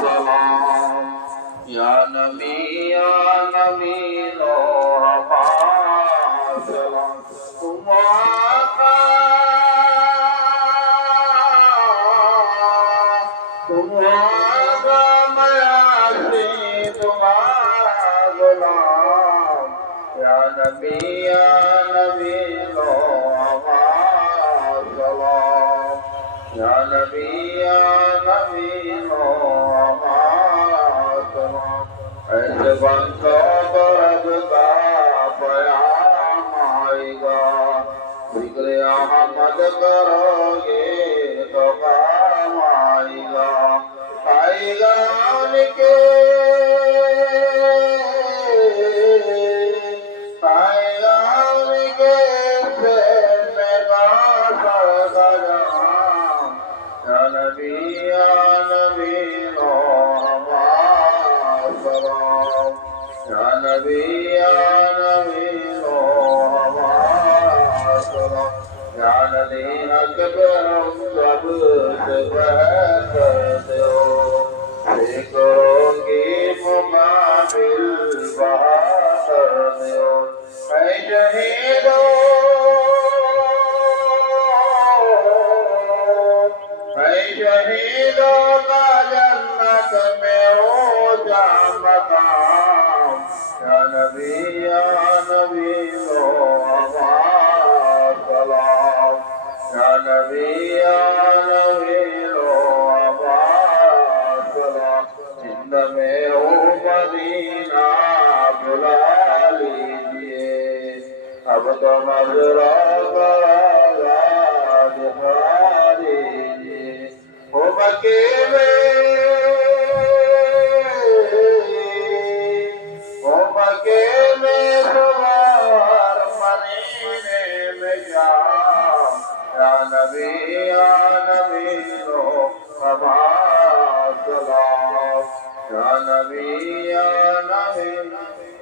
सलाम या नबी लो सलाम तुम्हारा मैं तुम्हारा गुलाम या नबी लो सलाम या नबी लो सलाम ऐसे बंदो रब का प्याम आएगा जिक्र अहमद करोगे तो काम आएगा उनके उनके मेरा सरगम या नबी लो सलाम या नबी लो सलाम या नदीन के हम सब से बेहतर हो करोगी मुकाबिल बहादुर हो ऐ शहीदों का जन्नत में हो जा मकाम या नबी लो सलाम या नबी लो जिंद में हो मदीना बुला लीजिए अब तो नजरा दिखा दीजिए हो मक्के में सवार मदीने में जा या नबी लो सलाम या नबी